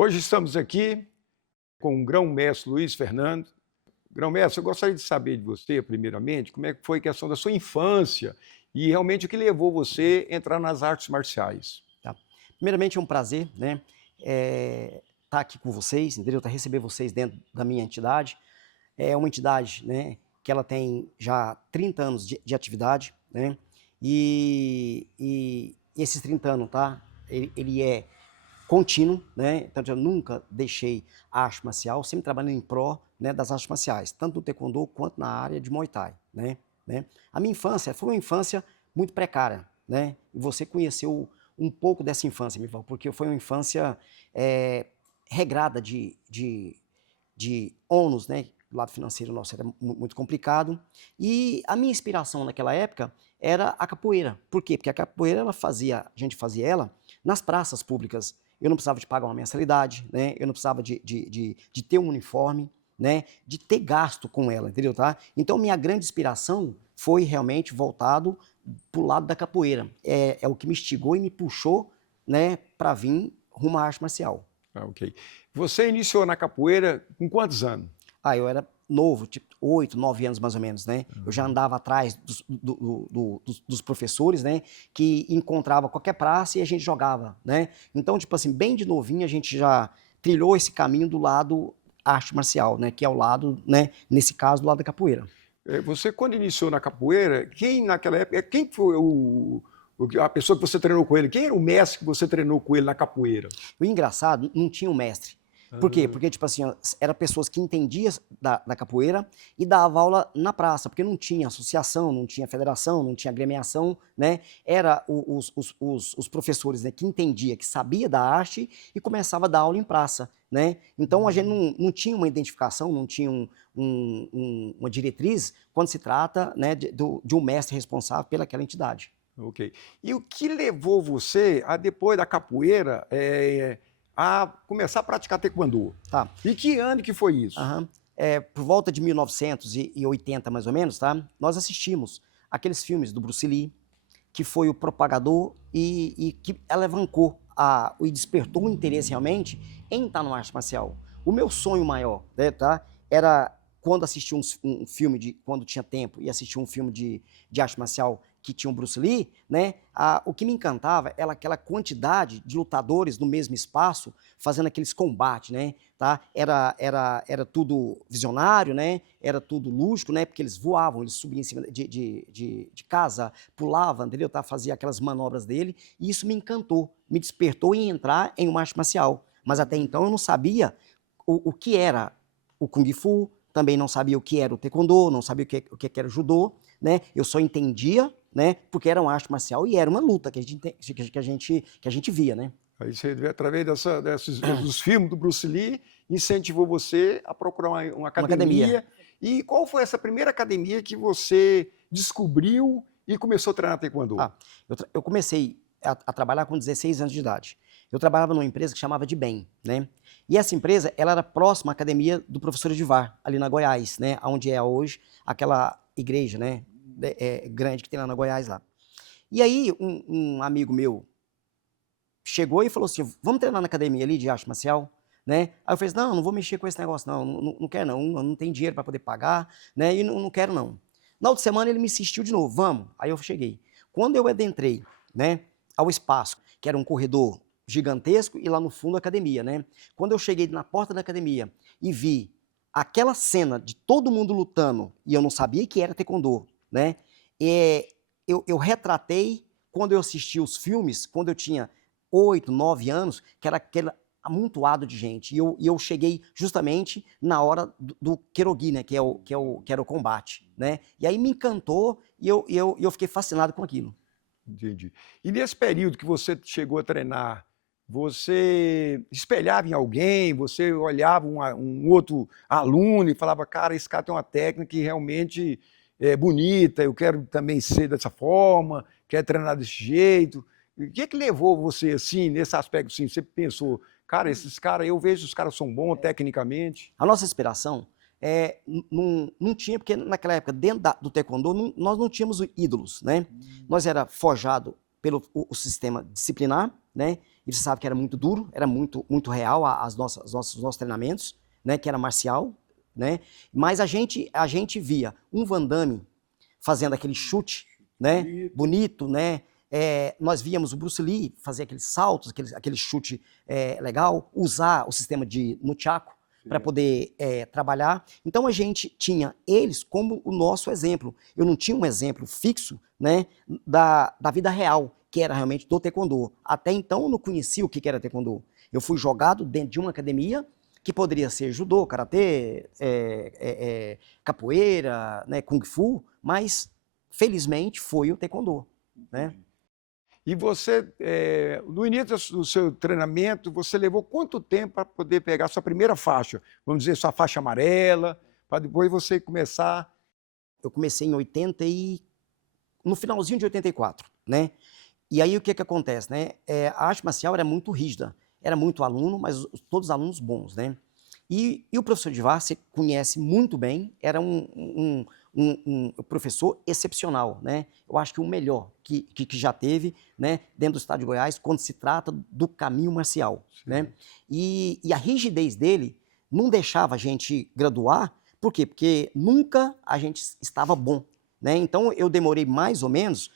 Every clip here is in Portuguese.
Hoje estamos aqui com o grão-mestre Luiz Fernando. Grão-mestre, eu gostaria de saber de você, primeiramente, como é que foi a questão da sua infância e realmente o que levou você a entrar nas artes marciais. Tá. Primeiramente é um prazer, né, estar aqui com vocês, entendeu? Tá receber vocês dentro da minha entidade. É uma entidade, né, que ela tem já 30 anos de atividade, né, e esses 30 anos, tá, ele é contínuo, né, então eu nunca deixei a arte marcial, sempre trabalhando em pró, né, das artes marciais, tanto no taekwondo quanto na área de Muay Thai, né. A minha infância foi uma infância muito precária, né, e você conheceu um pouco dessa infância, me fala, porque foi uma infância regrada de ônus, né, o lado financeiro nosso era muito complicado, e a minha inspiração naquela época era a capoeira. Por quê? Porque a capoeira a gente fazia ela nas praças públicas. Eu não precisava de pagar uma mensalidade, né? Eu não precisava de ter um uniforme, né? De ter gasto com ela, entendeu? Tá? Então minha grande inspiração foi realmente voltado pro lado da capoeira. É o que me instigou e me puxou, né, para vir rumo à arte marcial. Ah, ok. Você iniciou na capoeira com quantos anos? Eu era novo, tipo 8, 9 anos mais ou menos, né. Eu já andava atrás dos professores, né, que encontrava qualquer praça e a gente jogava, né. Então, tipo assim, bem de novinho a gente já trilhou esse caminho do lado arte marcial, né, que é o lado, né, nesse caso, do lado da capoeira. Você, quando iniciou na capoeira, quem naquela época, quem foi a pessoa que você treinou com ele? Quem era o mestre que você treinou com ele na capoeira? O engraçado, não tinha um mestre. Por quê? Ah, Porque, tipo assim, ó, era pessoas que entendiam da capoeira e dava aula na praça, porque não tinha associação, não tinha federação, não tinha agremiação, né? Era os professores, né, que entendia, que sabia da arte e começava a dar aula em praça, né? Então a gente não tinha uma identificação, não tinha uma diretriz quando se trata, né, de um mestre responsável pelaquela entidade. ok. E o que levou você a, depois da capoeira, a começar a praticar taekwondo? Tá? E que ano que foi isso? Aham. Por volta de 1980, mais ou menos, tá? Nós assistimos aqueles filmes do Bruce Lee, que foi o propagador e que alavancou e despertou o interesse realmente em estar no arte marcial. O meu sonho maior, né, tá? Era quando assistir um filme quando tinha tempo e assistir um filme de arte marcial que tinha o Bruce Lee, né? O que me encantava era aquela quantidade de lutadores no mesmo espaço fazendo aqueles combates, né? Tá? Era tudo visionário, né? Era tudo lúdico, né? Porque eles voavam, eles subiam em cima de casa, pulavam, entendeu? Tá? Fazia aquelas manobras dele, e isso me encantou, me despertou em entrar em uma arte marcial. Mas até então eu não sabia o que era o Kung Fu, também não sabia o que era o Taekwondo, não sabia o que era o Judô, né? Eu só entendia, né? Porque era uma arte marcial e era uma luta que a gente via, né? Aí você, através dos filmes do Bruce Lee, incentivou você a procurar uma Uma academia. academia. E qual foi essa primeira academia que você descobriu e começou a treinar taekwondo? Eu comecei a trabalhar com 16 anos de idade. Eu trabalhava numa empresa que chamava de Bem, né? E essa empresa, ela era próxima à academia do professor Edivar, ali na Goiás, né? Onde é hoje aquela igreja, né? Grande que tem lá na Goiás lá. E aí, um amigo meu chegou e falou assim: vamos treinar na academia ali de arte marcial, né? Aí eu falei assim: não vou mexer com esse negócio, não quero não, eu não tenho dinheiro para poder pagar, né? E não quero não. Na outra semana ele me insistiu de novo, vamos. Aí eu cheguei. Quando eu adentrei, né, ao espaço, que era um corredor gigantesco e lá no fundo a academia, né? Quando eu cheguei na porta da academia e vi aquela cena de todo mundo lutando e eu não sabia que era taekwondo, né? Eu retratei quando eu assisti os filmes, quando eu tinha 8, 9 anos, que era aquele amontoado de gente. E eu cheguei justamente na hora do Keirogi, né, que era o combate, né? E aí me encantou e eu fiquei fascinado com aquilo. Entendi. E nesse período que você chegou a treinar, você espelhava em alguém, você olhava um outro aluno e falava, cara, esse cara tem uma técnica que realmente é bonita, eu quero também ser dessa forma, quero treinar desse jeito. E o que que levou você, assim, nesse aspecto, assim, você pensou, cara, esses caras, eu vejo os caras são bons tecnicamente. A nossa inspiração não tinha, porque naquela época, dentro do taekwondo, nós não tínhamos ídolos, né? Nós era forjado pelo o sistema disciplinar, né? e você sabe que era muito duro, era muito real os nossos treinamentos, né, que era marcial, né, mas a gente via um Van Damme fazendo aquele chute, né, bonito, né, nós víamos o Bruce Lee fazer aqueles saltos, aquele chute legal, usar o sistema de nunchaku para poder trabalhar. Então a gente tinha eles como o nosso exemplo. Eu não tinha um exemplo fixo, né, da vida real, que era realmente do taekwondo. Até então eu não conhecia o que era taekwondo. Eu fui jogado dentro de uma academia que poderia ser judô, karatê, capoeira, né, kung fu, mas felizmente foi o taekwondo, né? E você, no início do seu treinamento, você levou quanto tempo para poder pegar a sua primeira faixa? Vamos dizer, sua faixa amarela, para depois você começar... Eu comecei em no finalzinho de 84, né? E aí o que acontece, né? A arte marcial era muito rígida, era muito aluno, mas todos alunos bons, né? E o professor de VAR, você conhece muito bem, era um professor excepcional, né? Eu acho que o melhor que já teve, né, dentro do estado de Goiás, quando se trata do caminho marcial, né? E a rigidez dele não deixava a gente graduar, por quê? Porque nunca a gente estava bom, né? Então eu demorei mais ou menos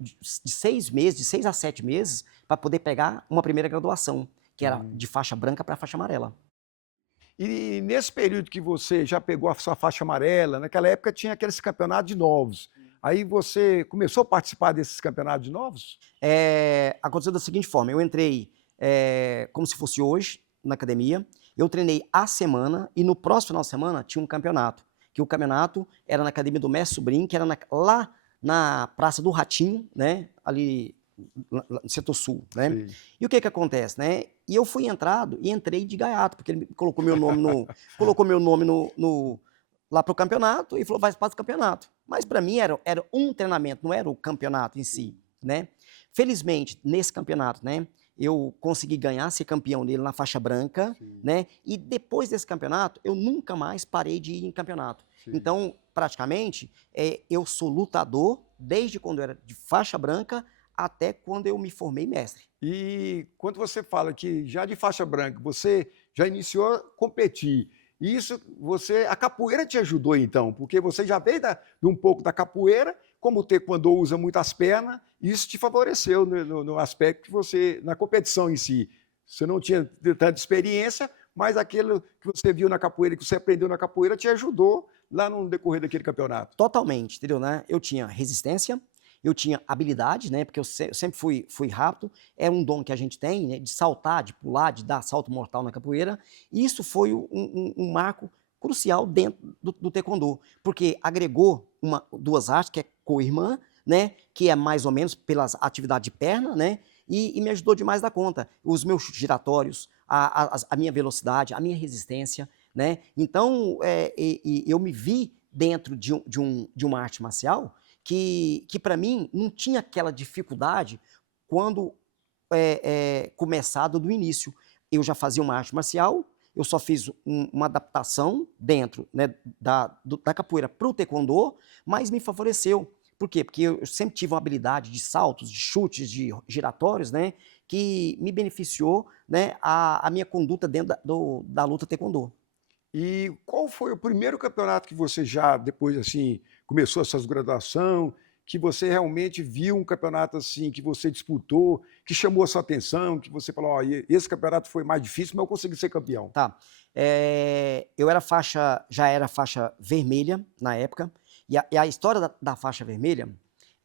de 6 meses, de 6 a 7 meses, para poder pegar uma primeira graduação, que era de faixa branca para faixa amarela. E nesse período que você já pegou a sua faixa amarela, naquela época tinha aqueles campeonatos de novos. Aí você começou a participar desses campeonatos de novos? Aconteceu da seguinte forma, eu entrei como se fosse hoje, na academia, eu treinei a semana e no próximo final de semana tinha um campeonato, que o campeonato era na academia do Mestre Sobrinho, que era lá na Praça do Ratinho, né, ali no setor sul, né? Sim. E o que acontece, né? E eu fui entrado e entrei de gaiato, porque ele colocou meu nome lá pro campeonato e falou, faz parte do campeonato. Mas para mim era um treinamento, não era o campeonato em si, né? Felizmente, nesse campeonato, né, eu consegui ganhar, ser campeão dele na faixa branca, né? E depois desse campeonato, eu nunca mais parei de ir em campeonato. Então, praticamente, eu sou lutador desde quando eu era de faixa branca até quando eu me formei mestre. E quando você fala que já de faixa branca você já iniciou a competir, isso a capoeira te ajudou então, porque você já veio de um pouco da capoeira, como o taekwondo usa muito as pernas, isso te favoreceu no aspecto que você, na competição em si, você não tinha tanta experiência, mas aquilo que você viu na capoeira, que você aprendeu na capoeira, te ajudou lá no decorrer daquele campeonato. Totalmente, entendeu, né? Eu tinha resistência, eu tinha habilidade, né? Porque eu sempre fui rápido. É um dom que a gente tem, né? De saltar, de pular, de dar salto mortal na capoeira. E isso foi um marco crucial dentro do taekwondo, porque agregou duas artes que é co-irmã, né? Que é mais ou menos pelas atividades de perna, né? E me ajudou demais da conta. Os meus chutes giratórios, a minha velocidade, a minha resistência, né? Então, eu me vi dentro de uma arte marcial que para mim não tinha aquela dificuldade quando começado do início. Eu já fazia uma arte marcial, eu só fiz uma adaptação dentro, né, da capoeira para o taekwondo, mas me favoreceu. Por quê? Porque eu sempre tive uma habilidade de saltos, de chutes, de giratórios, né, que me beneficiou, né, a minha conduta dentro da luta taekwondo. E qual foi o primeiro campeonato que você já, depois assim, começou a sua graduação, que você realmente viu um campeonato assim, que você disputou, que chamou a sua atenção, que você falou, ó, esse campeonato foi mais difícil, mas eu consegui ser campeão? Tá. Eu já era faixa vermelha na época, e a história da faixa vermelha,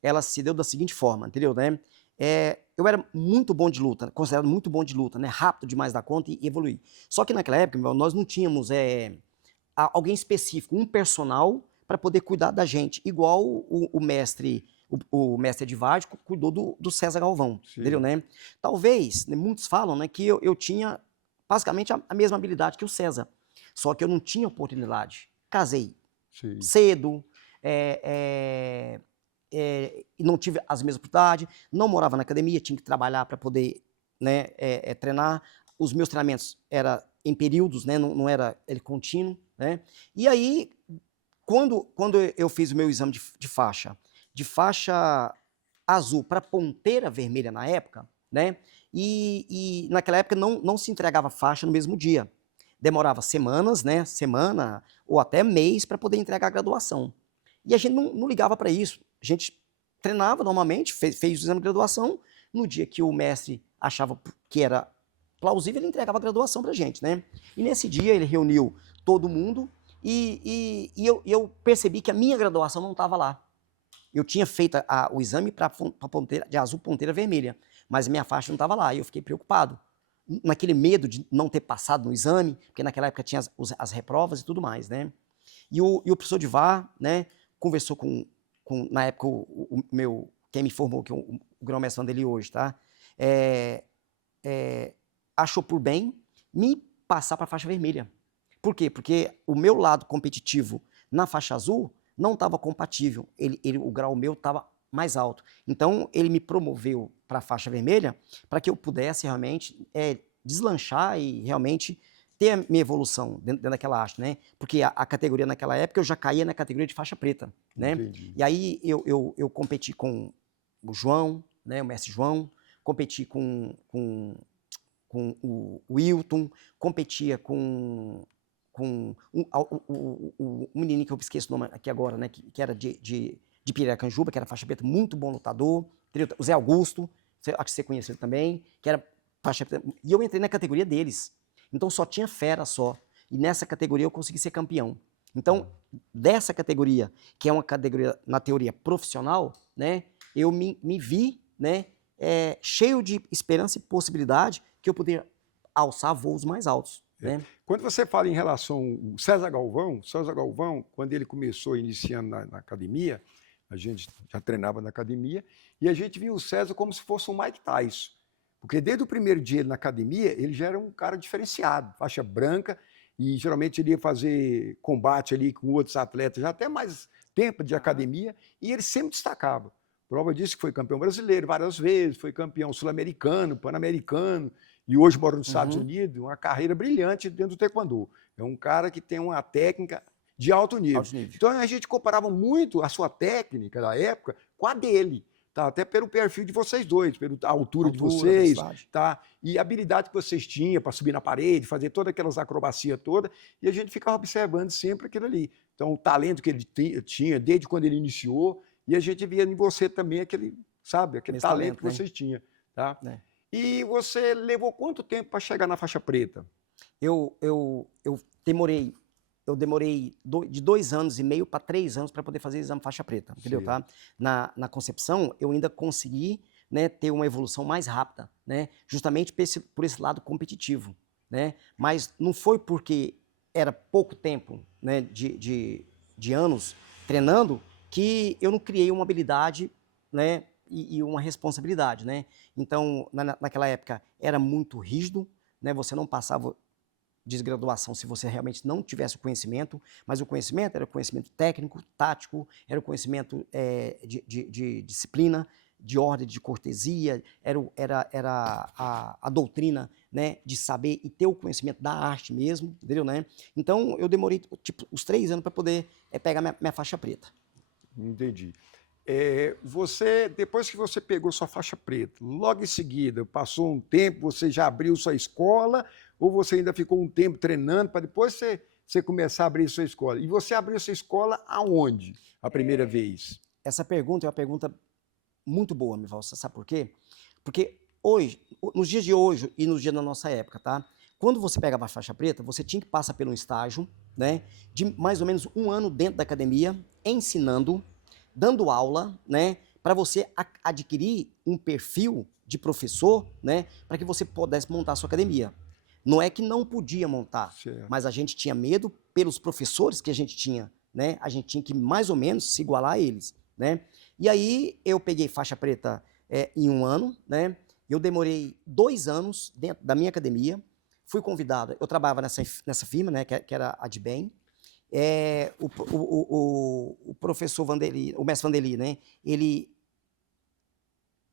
ela se deu da seguinte forma, entendeu, né? Eu era muito bom de luta, considerado muito bom de luta, né? Rápido demais da conta e evoluí. Só que naquela época, nós não tínhamos alguém específico, um personal para poder cuidar da gente, igual o mestre Edvard cuidou do César Galvão, entendeu, né? Talvez, né, muitos falam, né, que eu tinha basicamente a mesma habilidade que o César, só que eu não tinha oportunidade. Casei cedo, não tive as mesmas oportunidades, não morava na academia, tinha que trabalhar para poder, né, treinar. Os meus treinamentos eram em períodos, né, não era ele contínuo, né? E aí, quando eu fiz o meu exame de faixa azul para ponteira vermelha na época, né, e naquela época não se entregava faixa no mesmo dia. Demorava semanas, né, semana ou até mês para poder entregar a graduação. E a gente não ligava para isso. A gente treinava normalmente, fez o exame de graduação. No dia que o mestre achava que era plausível, ele entregava a graduação para a gente, né? E nesse dia ele reuniu todo mundo e eu percebi que a minha graduação não estava lá. Eu tinha feito o exame para ponteira de azul, ponteira vermelha, mas minha faixa não estava lá. E eu fiquei preocupado. Naquele medo de não ter passado no exame, porque naquela época tinha as reprovas e tudo mais, né? E o professor de VAR, né, conversou na época, quem me formou, que é o grão-mestre Vanderlei hoje, tá? Achou por bem me passar para a faixa vermelha. Por quê? Porque o meu lado competitivo na faixa azul não estava compatível. O grau meu estava mais alto. Então, ele me promoveu para a faixa vermelha para que eu pudesse realmente deslanchar e realmente ter a minha evolução dentro daquela haste, né? Porque a categoria naquela época eu já caía na categoria de faixa preta, né? Entendi. E aí eu competi com o João, né? O mestre João, competi com o Wilton, competia com o menino que eu esqueço o nome aqui agora, né? Que era de Piracanjuba, que era faixa preta, muito bom lutador. O Zé Augusto, acho que você conhece ele também, que era faixa preta. E eu entrei na categoria deles. Então só tinha fera só. E nessa categoria eu consegui ser campeão. Então, dessa categoria, que é uma categoria, na teoria, profissional, né? Eu me vi, né? Cheio de esperança e possibilidade que eu poderia alçar voos mais altos. Né? Quando você fala em relação ao César Galvão, quando ele começou iniciando na academia, a gente já treinava na academia, e a gente via o César como se fosse um Mike Tyson. Porque desde o primeiro dia na academia, ele já era um cara diferenciado, faixa branca, e geralmente ele ia fazer combate ali com outros atletas, já até mais tempo de academia, e ele sempre destacava. Prova disso que foi campeão brasileiro várias vezes, foi campeão sul-americano, pan-americano, e hoje mora nos Estados Unidos, uma carreira brilhante dentro do taekwondo. É um cara que tem uma técnica de alto nível. Então a gente comparava muito a sua técnica da época com a dele. Tá? Até pelo perfil de vocês dois, pela altura de vocês, tá? E a habilidade que vocês tinham para subir na parede, fazer todas aquelas acrobacias todas, e a gente ficava observando sempre aquilo ali. Então, o talento que ele tinha desde quando ele iniciou, e a gente via em você também aquele, sabe, aquele talento que vocês tinham. Tá? E você levou quanto tempo para chegar na faixa preta? Eu demorei de 2 anos e meio para 3 anos para poder fazer exame faixa preta, entendeu? Tá? Na concepção, eu ainda consegui, né, ter uma evolução mais rápida, né, justamente por esse lado competitivo. Né? Mas não foi porque era pouco tempo, né, de anos treinando que eu não criei uma habilidade, né, e uma responsabilidade. Né? Então, naquela época, era muito rígido, né, você não passava desgraduação se você realmente não tivesse o conhecimento, mas o conhecimento era o conhecimento técnico, tático, era o conhecimento de disciplina, de ordem, de cortesia, era a doutrina, né, de saber e ter o conhecimento da arte mesmo, entendeu, né? Então, eu demorei tipo os 3 anos para poder pegar minha faixa preta. Entendi. Depois que você pegou sua faixa preta, logo em seguida, passou um tempo, você já abriu sua escola, ou você ainda ficou um tempo treinando para depois você começar a abrir sua escola? E você abriu sua escola aonde a primeira vez? Essa pergunta é uma pergunta muito boa, Mival. Sabe por quê? Porque hoje, nos dias de hoje e nos dias da nossa época, tá? Quando você pegava a faixa preta, você tinha que passar por um estágio, né, de mais ou menos 1 ano dentro da academia, ensinando, dando aula, né, para você adquirir um perfil de professor, né, para que você pudesse montar a sua academia. Não é que não podia montar, mas a gente tinha medo pelos professores que a gente tinha, né? A gente tinha que mais ou menos se igualar a eles, né? E aí eu peguei faixa preta em 1 ano, né? Eu demorei 2 anos dentro da minha academia, fui convidado, eu trabalhava nessa firma, né? Que era a de bem. O professor Vanderlei, o mestre Vanderlei, né? Ele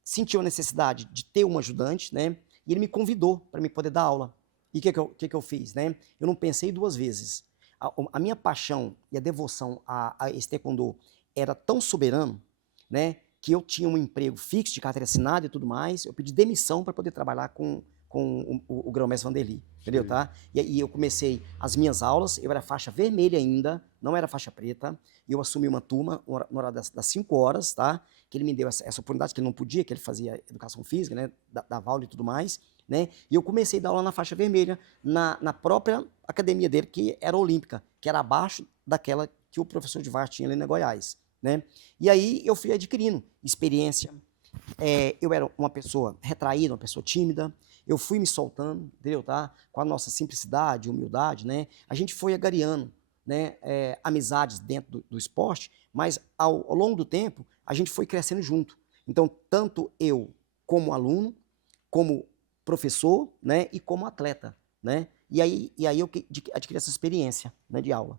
sentiu a necessidade de ter um ajudante, né? E ele me convidou para me poder dar aula. E o que eu fiz, né? Eu não pensei 2 vezes. A minha paixão e a devoção a esse taekwondo era tão soberano, né? que eu tinha um emprego fixo de carteira assinada e tudo mais, eu pedi demissão para poder trabalhar com o grão-mestre Vanderly, entendeu, Sei. tá? E aí eu comecei as minhas aulas, eu era faixa vermelha ainda, não era faixa preta, e eu assumi uma turma no horário das 5 horas, tá? Que ele me deu essa oportunidade, que ele não podia, que ele fazia educação física, né? Dava aula e tudo mais, né? E eu comecei a dar aula na faixa vermelha, na própria academia dele, que era olímpica, que era abaixo daquela que o professor de VAR tinha ali na Goiás, né? E aí eu fui adquirindo experiência, eu era uma pessoa retraída, uma pessoa tímida, eu fui me soltando, entendeu, tá? Com a nossa simplicidade, humildade, né? A gente foi agariando, né? Amizades dentro do esporte, mas ao longo do tempo, a gente foi crescendo junto. Então, tanto eu como aluno, como professor, né? E como atleta, né? E aí eu adquiri essa experiência, né, de aula.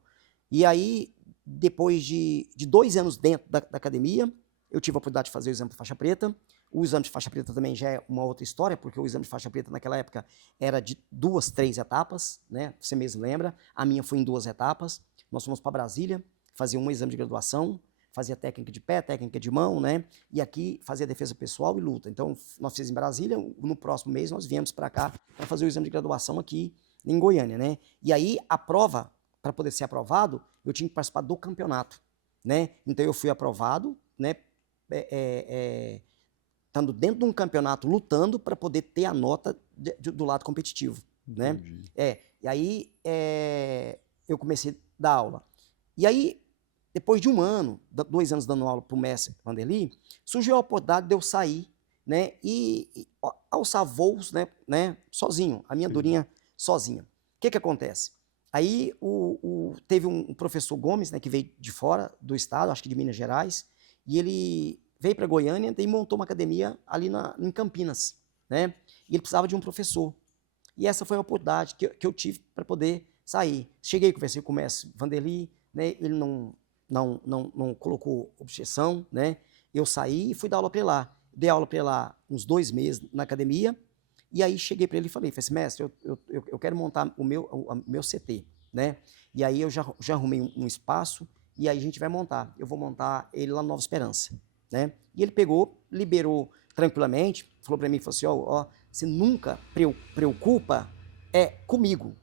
E aí, depois de 2 anos dentro da academia, eu tive a oportunidade de fazer o exame de faixa preta. O exame de faixa preta também já é uma outra história, porque o exame de faixa preta naquela época era de 2, 3 etapas, né? Você mesmo lembra. A minha foi em 2 etapas. Nós fomos para Brasília, fazia um exame de graduação, fazia técnica de pé, técnica de mão, né? E aqui fazia defesa pessoal e luta. Então, nós fizemos em Brasília, no próximo mês nós viemos para cá para fazer o exame de graduação aqui em Goiânia, né? E aí, a prova, para poder ser aprovado, eu tinha que participar do campeonato, né? Então, eu fui aprovado, né? Estando dentro de um campeonato, lutando para poder ter a nota do lado competitivo, né? E aí eu comecei a dar aula. E aí, depois de 1 ano, 2 anos dando aula para o mestre Vanderly, surgiu a oportunidade de eu sair, né? E alçar voos, né? Sozinho, a minha durinha sozinha. O que acontece? Aí teve um professor Gomes, né, que veio de fora do estado, acho que de Minas Gerais, e ele veio para Goiânia e montou uma academia ali em Campinas, né? E ele precisava de um professor. E essa foi a oportunidade que eu tive para poder sair. Cheguei, conversei com o mestre Vanderly, né? Ele não colocou objeção, né? Eu saí e fui dar aula para ele lá. Dei aula para ele lá uns 2 meses na academia. E aí cheguei para ele e falei assim, mestre, eu quero montar o meu CT, né? E aí eu já arrumei um espaço e aí a gente vai montar. Eu vou montar ele lá no Nova Esperança, né? E ele pegou, liberou tranquilamente, falou para mim, falou assim, ó, você nunca preocupa comigo,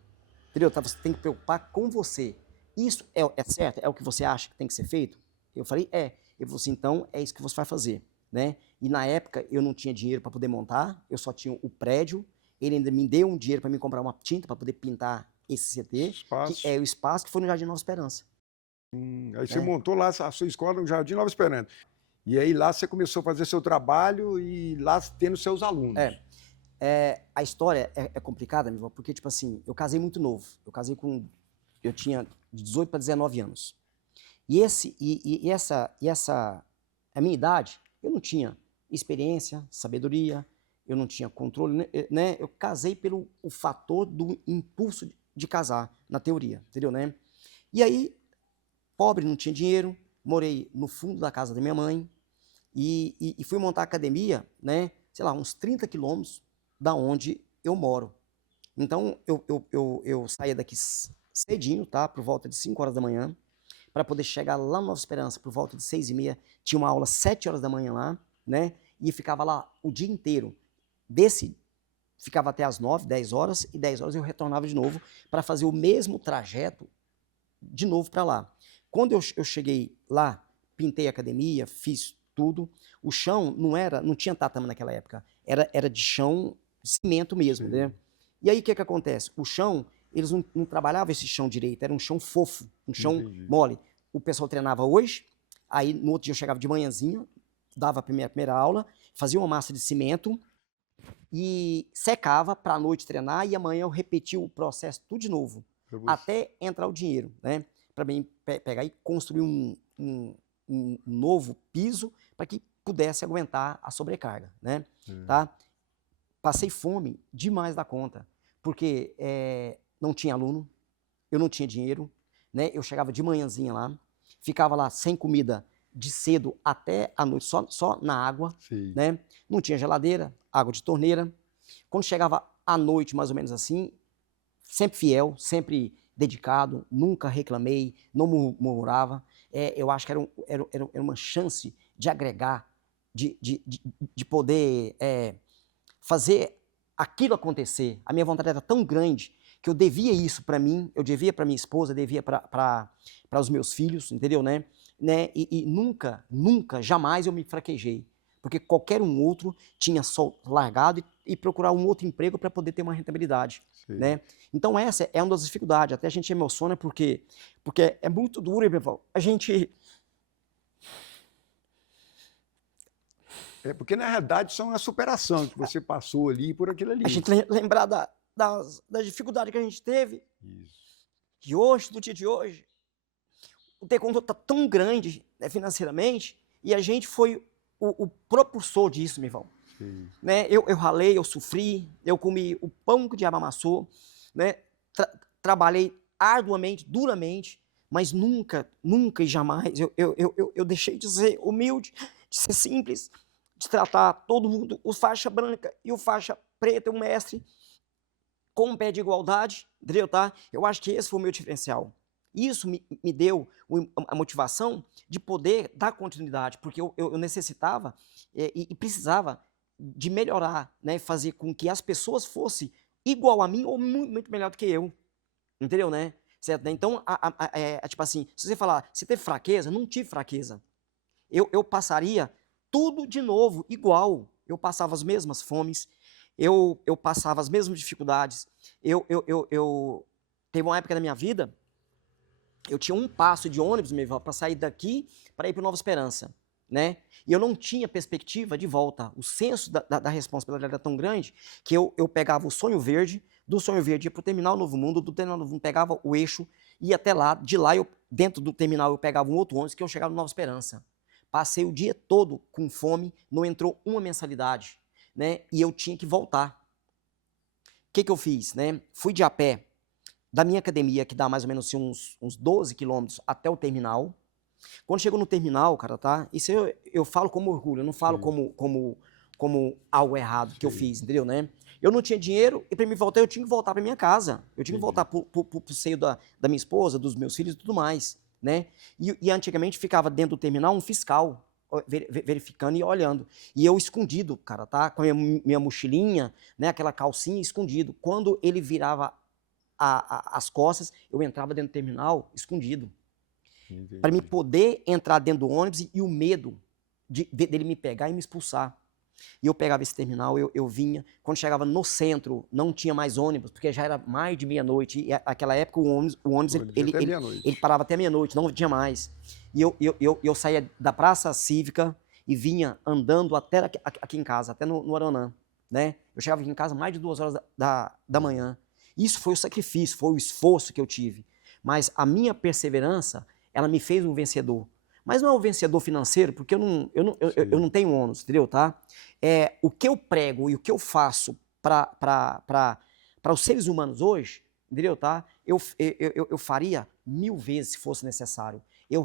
entendeu? Você tem que preocupar com você. Isso é certo? É o que você acha que tem que ser feito? Eu falei, é. Ele falou assim, então é isso que você vai fazer, né? E na época eu não tinha dinheiro para poder montar, eu só tinha o prédio, ele ainda me deu um dinheiro para me comprar uma tinta para poder pintar esse CT, que é o espaço que foi no Jardim Nova Esperança. Aí você montou lá a sua escola no Jardim Nova Esperança. E aí lá você começou a fazer seu trabalho e lá tendo seus alunos. A história é complicada, meu irmão, porque, tipo assim, eu casei muito novo. Eu tinha de 18 para 19 anos. E a minha idade, eu não tinha experiência, sabedoria, eu não tinha controle, né? Eu casei pelo o fator do impulso de casar, na teoria, entendeu, né? E aí, pobre, não tinha dinheiro, morei no fundo da casa da minha mãe e fui montar a academia, né? Sei lá, uns 30 quilômetros da onde eu moro. Então, eu saía daqui cedinho, tá? Por volta de 5 horas da manhã, para poder chegar lá no Nova Esperança por volta de 6h30. Tinha uma aula 7 horas da manhã lá, né? E ficava lá o dia inteiro. Ficava até as 9, 10 horas, e 10 horas eu retornava de novo para fazer o mesmo trajeto de novo para lá. Quando eu cheguei lá, pintei a academia, fiz tudo. O chão não tinha tatame naquela época, era de chão, cimento mesmo, né? E aí o que acontece? O chão, eles não trabalhavam esse chão direito, era um chão fofo, um chão mole. O pessoal treinava hoje, aí no outro dia eu chegava de manhãzinha, dava a primeira aula, fazia uma massa de cimento e secava para a noite treinar e amanhã eu repetia o processo tudo de novo, até entrar o dinheiro, né? Para mim pegar e construir um novo piso para que pudesse aguentar a sobrecarga, né? Tá? Passei fome demais da conta, porque não tinha aluno, eu não tinha dinheiro, né? Eu chegava de manhãzinha lá, ficava lá sem comida de cedo até a noite, só na água, né? Não tinha geladeira, água de torneira. Quando chegava à noite, mais ou menos assim, sempre fiel, sempre dedicado, nunca reclamei, não murmurava. Eu acho que era uma chance de agregar de poder fazer aquilo acontecer. A minha vontade era tão grande que eu devia isso para mim, eu devia para minha esposa, devia para os meus filhos, entendeu, né? E nunca, nunca, jamais eu me fraquejei. Porque qualquer um outro tinha só largado e procurar um outro emprego para poder ter uma rentabilidade, né? Então essa é uma das dificuldades, até a gente emociona porque é muito duro, Eberval. A gente... Porque na realidade isso é uma superação que você passou ali por aquilo ali. A gente lembrar das dificuldades que a gente teve. Isso. E hoje, no dia de hoje, o taekwondo está tão grande, né, financeiramente, e a gente foi o propulsor disso, meu irmão. Né? Eu ralei, eu sofri, eu comi o pão que o diabo amassou, né? Trabalhei arduamente, duramente, mas nunca, nunca e jamais eu deixei de ser humilde, de ser simples, de tratar todo mundo, o faixa branca e o faixa preta, o mestre, com um pé de igualdade, entendeu, tá? Eu acho que esse foi o meu diferencial. Isso me deu a motivação de poder dar continuidade, porque eu necessitava e precisava de melhorar, né? Fazer com que as pessoas fossem igual a mim ou muito, muito melhor do que eu, entendeu, né? Certo? Então, tipo assim, se você falar, você teve fraqueza? Não tive fraqueza. Eu passaria tudo de novo, igual. Eu passava as mesmas fomes, eu passava as mesmas dificuldades. Teve uma época da minha vida, eu tinha um passo de ônibus, para sair daqui para ir para Nova Esperança, né? E eu não tinha perspectiva de volta. O senso da responsabilidade era tão grande que eu pegava o Sonho Verde, do Sonho Verde ia para o Terminal Novo Mundo, do Terminal Novo Mundo pegava o eixo, ia até lá, de lá, dentro do terminal, eu pegava um outro ônibus que eu chegava em Nova Esperança. Passei o dia todo com fome, não entrou uma mensalidade, né? E eu tinha que voltar. O que eu fiz, né? Fui de a pé da minha academia, que dá mais ou menos assim, uns 12 quilômetros até o terminal. Quando chegou no terminal, cara, tá? Isso eu falo como orgulho, eu não falo como algo errado que eu fiz, entendeu, né? Eu não tinha dinheiro e para me voltar eu tinha que voltar para minha casa. Eu tinha que voltar pro seio da minha esposa, dos meus filhos e tudo mais, né? E antigamente ficava dentro do terminal um fiscal verificando e olhando. E eu escondido, cara, tá? Com a minha mochilinha, né? Aquela calcinha escondido. Quando ele virava as costas, eu entrava dentro do terminal escondido. Para me poder entrar dentro do ônibus e o medo dele me pegar e me expulsar. E eu pegava esse terminal, eu vinha. Quando chegava no centro, não tinha mais ônibus, porque já era mais de meia-noite. E naquela época o ônibus ele parava até meia-noite, não tinha mais. E eu saía da Praça Cívica e vinha andando até aqui em casa, até no Aranã, né? Eu chegava aqui em casa mais de 2 horas da manhã. Isso foi o sacrifício, foi o esforço que eu tive. Mas a minha perseverança, ela me fez um vencedor. Mas não é um vencedor financeiro, porque eu não tenho ônus, entendeu, tá? O que eu prego e o que eu faço para os seres humanos hoje, entendeu, tá? Eu faria 1000 vezes se fosse necessário. Eu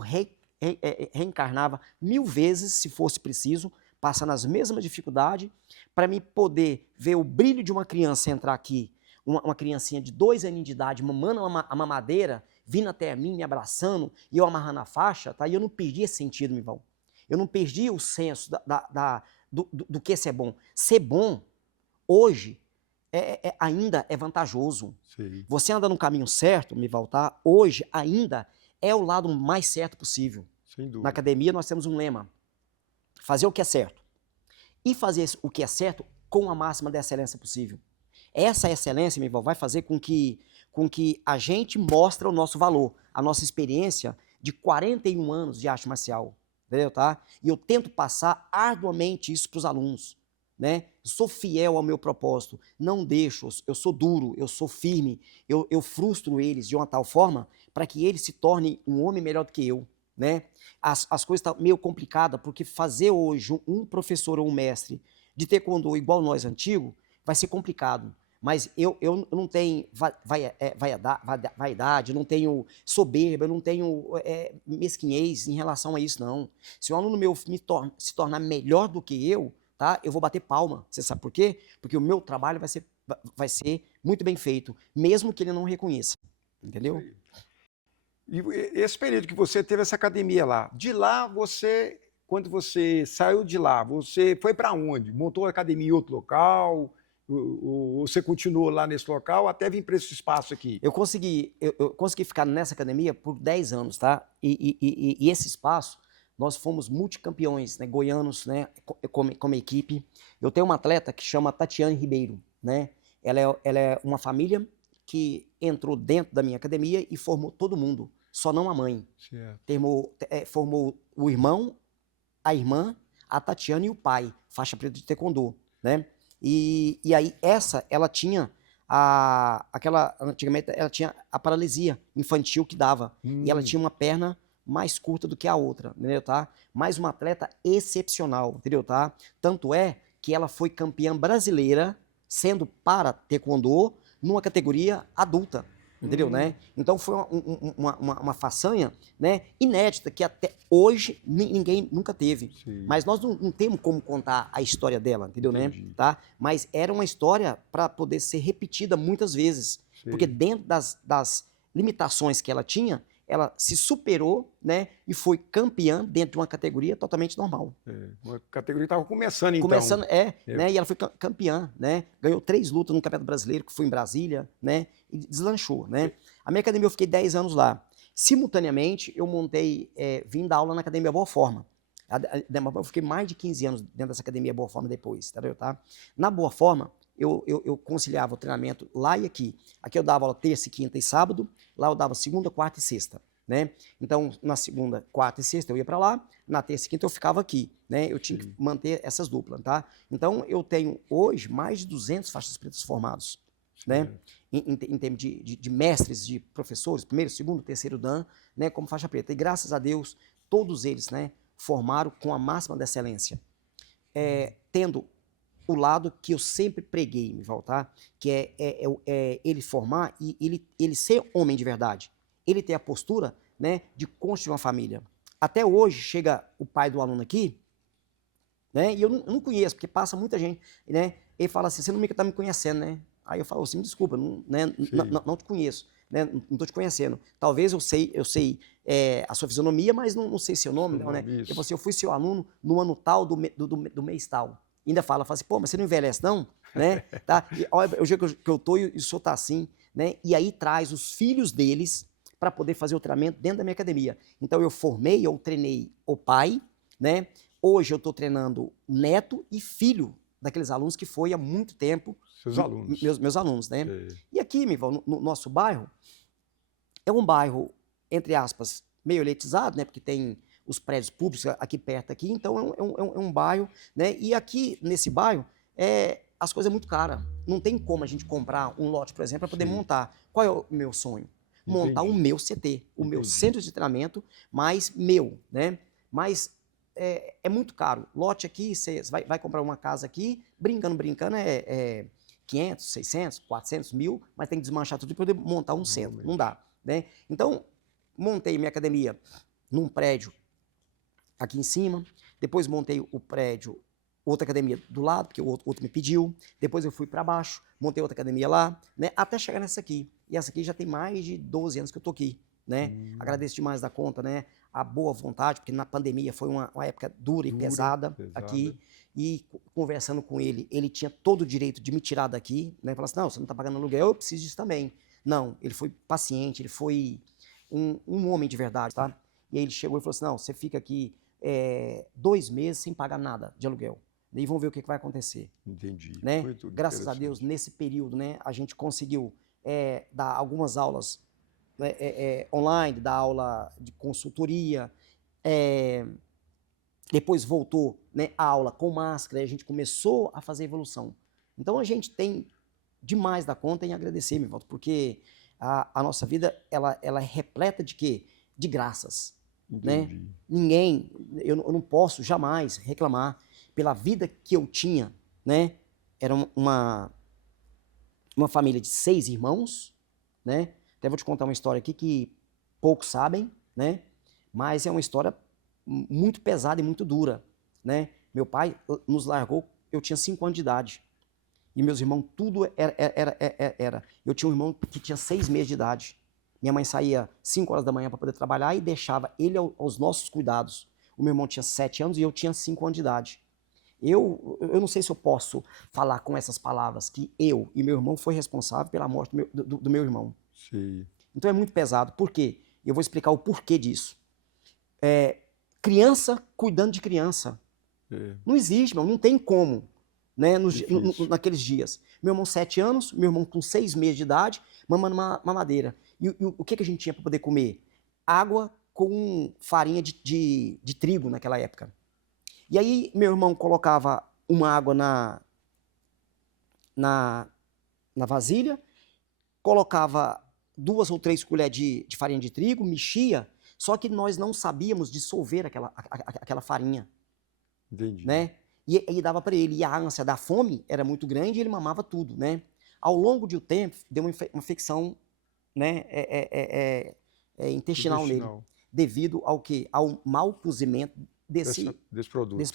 reencarnava 1000 vezes se fosse preciso, passando as mesmas dificuldades, para me poder ver o brilho de uma criança entrar aqui, uma criancinha de 2 aninhos de idade, mamando a mamadeira, vindo até mim, me abraçando, e eu amarrando a faixa, tá? E eu não perdi esse sentido, meu irmão. Eu não perdi o senso do que ser bom. Ser bom, hoje, ainda é vantajoso. Sim. Você anda no caminho certo, me voltar, hoje ainda é o lado mais certo possível. Sem dúvida. Na academia nós temos um lema, fazer o que é certo. E fazer o que é certo com a máxima da excelência possível. Essa excelência, meu irmão, vai fazer com que a gente mostre o nosso valor, a nossa experiência de 41 anos de arte marcial, entendeu, tá? E eu tento passar arduamente isso para os alunos, né? Eu sou fiel ao meu propósito, não deixo, eu sou duro, eu sou firme, eu frustro eles de uma tal forma para que eles se tornem um homem melhor do que eu, né? As coisas estão meio complicadas, porque fazer hoje um professor ou um mestre de taekwondo igual nós antigo vai ser complicado. Mas eu não tenho vaidade, eu não tenho soberba, eu não tenho mesquinhez em relação a isso, não. Se um aluno meu se tornar melhor do que eu, tá? Eu vou bater palma. Você sabe por quê? Porque o meu trabalho vai ser muito bem feito, mesmo que ele não reconheça. Entendeu? E esse período que você teve essa academia lá, de lá você quando você saiu de lá, você foi para onde? Montou a academia em outro local? Ou você continuou lá nesse local até vir para esse espaço aqui? Eu consegui ficar nessa academia por 10 anos, tá? E esse espaço, nós fomos multicampeões, né? Goianos, né? Como equipe. Eu tenho uma atleta que chama Tatiane Ribeiro, né? Ela é uma família que entrou dentro da minha academia e formou todo mundo, só não a mãe. Certo. Formou o irmão, a irmã, a Tatiana e o pai, faixa preta de taekwondo, né? E aí ela tinha antigamente ela tinha a paralisia infantil que dava, e ela tinha uma perna mais curta do que a outra, entendeu, tá? Mas uma atleta excepcional, entendeu, tá? Tanto é que ela foi campeã brasileira sendo para taekwondo numa categoria adulta, entendeu, né? Então foi uma façanha, né, inédita que até hoje ninguém nunca teve. Sim. Mas nós não temos como contar a história dela, entendeu, Entendi. né? Tá? Mas era uma história para poder ser repetida muitas vezes, Sim. porque dentro das limitações que ela tinha, ela se superou, né, e foi campeã dentro de uma categoria totalmente normal. Uma categoria que estava começando, então. Começando, né, e ela foi campeã, né, ganhou 3 lutas no Campeonato Brasileiro, que foi em Brasília, né, e deslanchou, né. A minha academia eu fiquei 10 anos lá. Simultaneamente, eu vim dar aula na Academia Boa Forma. Eu fiquei mais de 15 anos dentro dessa Academia Boa Forma depois, tá? Na Boa Forma, eu conciliava o treinamento lá e aqui. Aqui eu dava aula terça, quinta e sábado, lá eu dava segunda, quarta e sexta, né? Então, na segunda, quarta e sexta eu ia para lá, na terça e quinta eu ficava aqui, né? Eu tinha que manter essas duplas, tá? Então, eu tenho hoje mais de 200 faixas pretas formados, né? Em termos de mestres, de professores, primeiro, segundo, terceiro dan, né? Como faixa preta. E graças a Deus, todos eles, né, formaram com a máxima da excelência. Tendo o lado que eu sempre preguei, me voltar, que é ele formar e ele ser homem de verdade. Ele ter a postura, né, de construir uma família. Até hoje, chega o pai do aluno aqui, né, e eu não conheço, porque passa muita gente, né, ele fala assim, você não está me conhecendo, né? Aí eu falo assim, me desculpa, não te conheço, né, não estou te conhecendo. Talvez eu sei a sua fisionomia, mas não sei seu nome, não, né? Eu falo assim, eu fui seu aluno no ano tal do mês tal. Ainda fala assim, pô, mas você não envelhece não? Né? Tá? E olha o jeito que eu tô e o senhor tá assim, né? E aí traz os filhos deles para poder fazer o treinamento dentro da minha academia. Então eu treinei o pai, né? Hoje eu estou treinando neto e filho daqueles alunos que foi há muito tempo. Seus alunos. Meus alunos, né? E aqui, Mival, no nosso bairro, é um bairro, entre aspas, meio elitizado, né? Porque tem os prédios públicos aqui perto, aqui, então é um bairro, né? E aqui, nesse bairro, as coisas é muito caras. Não tem como a gente comprar um lote, por exemplo, para poder montar. Qual é o meu sonho? Montar o meu CT, o meu centro de treinamento, mas meu, né? Mas é muito caro. Lote aqui, você vai comprar uma casa aqui, brincando, 500, 600, 400 mil, mas tem que desmanchar tudo para poder montar um centro. Não dá, né? Então, montei minha academia num prédio aqui em cima, depois montei o prédio, outra academia do lado, porque o outro me pediu, depois eu fui para baixo, montei outra academia lá, né, até chegar nessa aqui. E essa aqui já tem mais de 12 anos que eu tô aqui, né? Agradeço demais da conta, né? A boa vontade, porque na pandemia foi uma época dura e pesada aqui. E conversando com ele, ele tinha todo o direito de me tirar daqui, né? Falar assim, não, você não tá pagando aluguel, eu preciso disso também. Não, ele foi paciente, ele foi um homem de verdade, tá? E aí ele chegou e falou assim, não, você fica aqui 2 meses sem pagar nada de aluguel. Daí vamos ver o que vai acontecer. Entendi. Né? Graças a Deus, nesse período, né, a gente conseguiu dar algumas aulas online, dar aula de consultoria, depois voltou, né, a aula com máscara, e a gente começou a fazer evolução. Então a gente tem demais da conta em agradecer, Mivaldo, porque a nossa vida ela é repleta de quê? De graças. Né? Eu não posso jamais reclamar pela vida que eu tinha, né? Era uma família de 6 irmãos, né? Até vou te contar uma história aqui que poucos sabem, né? Mas é uma história muito pesada e muito dura, né? Meu pai nos largou, eu tinha 5 anos de idade. E meus irmãos, tudo era. Eu tinha um irmão que tinha 6 meses de idade. Minha mãe saía 5 horas da manhã para poder trabalhar e deixava ele aos nossos cuidados. o meu irmão tinha 7 anos e eu tinha 5 anos de idade. Eu não sei se eu posso falar com essas palavras que eu e meu irmão foi responsável pela morte do meu irmão. Sim. Então é muito pesado. Por quê? Eu vou explicar o porquê disso. Criança cuidando de criança. Não existe, não tem como, né, naqueles dias. Meu irmão 7 anos, meu irmão com 6 meses de idade, mamando mamadeira. E o que a gente tinha para poder comer? Água com farinha de trigo naquela época. E aí meu irmão colocava uma água na vasilha, colocava 2 ou 3 colheres de farinha de trigo, mexia, só que nós não sabíamos dissolver aquela farinha. Entendi. Né? E dava para ele. E a ânsia da fome era muito grande e ele mamava tudo, né? Ao longo do tempo, deu uma infecção, né, intestinal nele, devido ao quê? Ao mau cozimento desse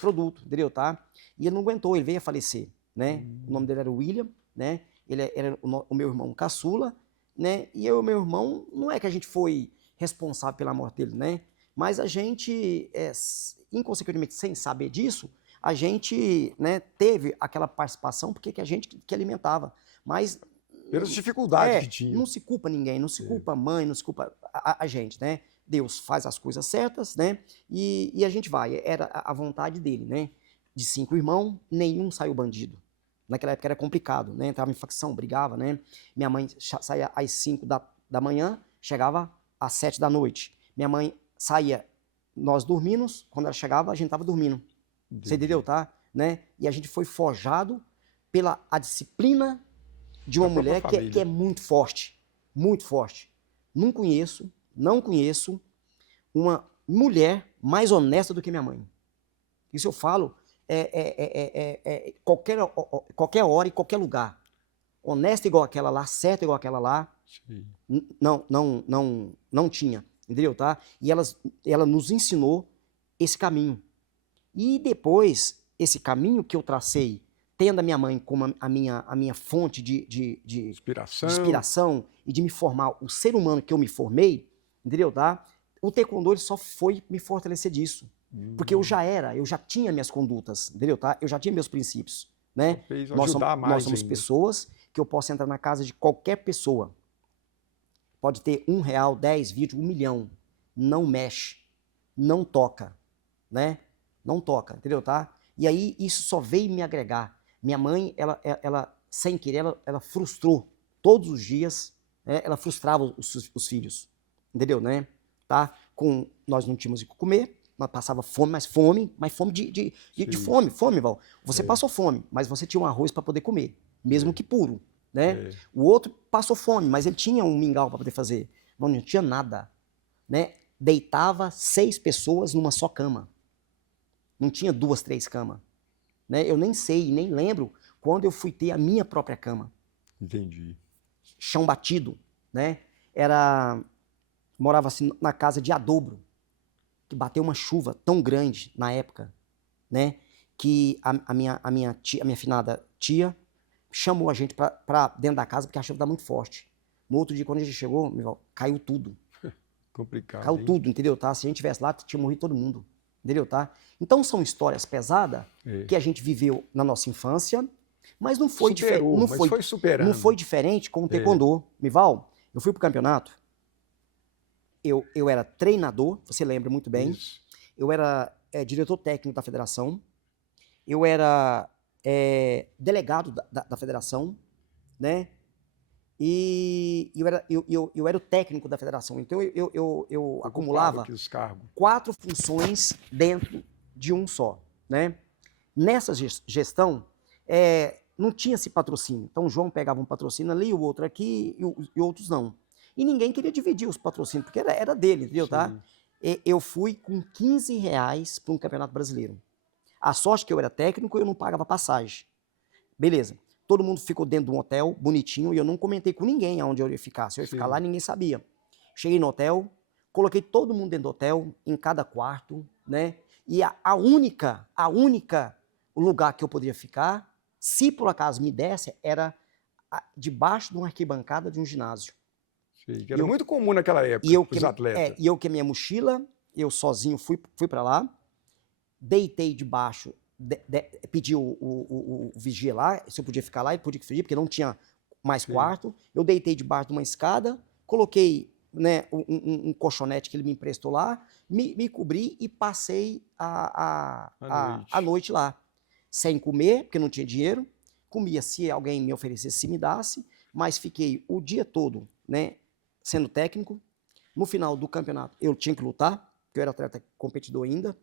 produto, entendeu, tá? E ele não aguentou, ele veio a falecer, né? O nome dele era William, né? Ele era o meu irmão caçula, né? E eu e meu irmão, não é que a gente foi responsável pela morte dele, né? Mas a gente, inconsequentemente, sem saber disso, a gente, né, teve aquela participação porque que a gente que alimentava. Mas pelas dificuldades que tinha. Não se culpa ninguém, não se culpa a mãe, não se culpa a gente, né? Deus faz as coisas certas, né? E a gente vai. Era a vontade dele, né? De 5 irmãos, nenhum saiu bandido. Naquela época era complicado, né? Entrava em facção, brigava, né? Minha mãe saía às 5 da manhã, chegava às 7 da noite. Minha mãe saía, nós dormimos, quando ela chegava, a gente estava dormindo. Entendi. Você entendeu, tá? Né? E a gente foi forjado pela a disciplina de uma mulher que é muito forte. Muito forte. Não conheço uma mulher mais honesta do que minha mãe. Isso eu falo qualquer hora e qualquer lugar. Honesta igual aquela lá, certa igual aquela lá. Sim. Não tinha. Entendeu, tá? E ela nos ensinou esse caminho. E depois, esse caminho que eu tracei, tendo a minha mãe como a minha fonte de inspiração e de me formar o ser humano que eu me formei, entendeu, tá? O taekwondo ele só foi me fortalecer disso. Porque eu já tinha minhas condutas, entendeu, tá? Eu já tinha meus princípios, né? Nós somos pessoas que eu posso entrar na casa de qualquer pessoa. Pode ter R$1, 10, 20, 1 milhão. Não mexe. Não toca. Né? Não toca, entendeu, tá? E aí isso só veio me agregar. Minha mãe, ela sem querer, ela frustrou todos os dias, né? Ela frustrava os filhos. Entendeu, né? Tá? Nós não tínhamos o que comer, nós passava fome de fome, Val. Você passou fome, mas você tinha um arroz para poder comer, mesmo que puro. Né? O outro passou fome, mas ele tinha um mingau para poder fazer. Não tinha nada. Né? Deitava 6 pessoas numa só cama. Não tinha 2, 3 camas. Né? Eu nem sei, nem lembro quando eu fui ter a minha própria cama. Entendi. Chão batido. Né? Morava assim na casa de adobro, que bateu uma chuva tão grande na época, né? Que a minha finada tia chamou a gente pra dentro da casa porque a chuva tá muito forte. No outro dia, quando a gente chegou, caiu tudo. Complicado. Caiu tudo, entendeu, tá? Se a gente tivesse lá, tinha morrido todo mundo. Entendeu, tá? Então são histórias pesadas que a gente viveu na nossa infância, mas não foi diferente. Não foi diferente com o taekwondo. Mival, eu fui pro campeonato, eu era treinador, você lembra muito bem. Isso. Eu era diretor técnico da federação. Eu era delegado da federação, né? E eu era o técnico da federação. Então eu acumulava 4 funções dentro de um só, né? Nessa gestão, não tinha esse patrocínio. Então o João pegava um patrocínio ali, o outro aqui e outros não. E ninguém queria dividir os patrocínios, porque era dele, entendeu, tá? Eu fui com R$15 para um campeonato brasileiro. A sorte que eu era técnico, eu não pagava passagem. Beleza. Todo mundo ficou dentro de um hotel, bonitinho, e eu não comentei com ninguém aonde eu ia ficar. Se eu ia ficar lá, ninguém sabia. Cheguei no hotel, coloquei todo mundo dentro do hotel, em cada quarto, né? E a única lugar que eu poderia ficar, se por acaso me desse, era debaixo de uma arquibancada de um ginásio. Sim, que era muito comum naquela época, os atletas. E eu com a minha mochila, eu sozinho fui para lá, deitei debaixo, pedi o vigia lá, se eu podia ficar lá, ele podia pedir, porque não tinha mais quarto. Eu deitei debaixo de uma escada, coloquei, né, um colchonete que ele me emprestou lá, me cobri e passei a noite lá. Sem comer, porque não tinha dinheiro. Comia se alguém me oferecesse, se me dasse, mas fiquei o dia todo, né, sendo técnico. No final do campeonato, eu tinha que lutar, porque eu era atleta competidor ainda.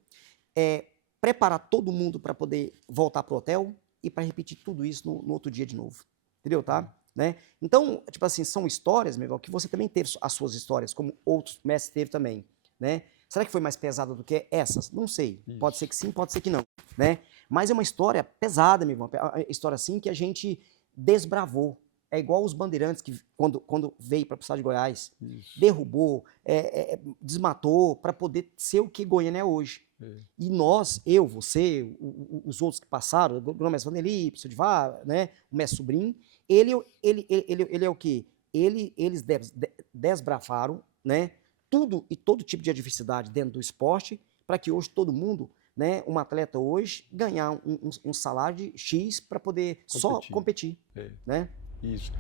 Preparar todo mundo para poder voltar pro hotel e para repetir tudo isso no outro dia de novo. Entendeu, tá? Né? Então, tipo assim, são histórias, meu irmão, que você também teve as suas histórias, como outros mestres teve também, né? Será que foi mais pesada do que essas? Não sei. Isso. Pode ser que sim, pode ser que não, né? Mas é uma história pesada, meu irmão. Uma história assim que a gente desbravou. É igual os bandeirantes que quando veio para o estado de Goiás, isso, derrubou, desmatou para poder ser o que Goiânia é hoje. E nós, eu, você, os outros que passaram, o mestre Vanderlei, o professor Divar, né, o mestre Sobrinho, ele é o quê? Eles desbravaram, né, tudo e todo tipo de adversidade dentro do esporte para que hoje todo mundo, né, um atleta hoje, ganhar um salário de X para poder só competir. Né? Isso.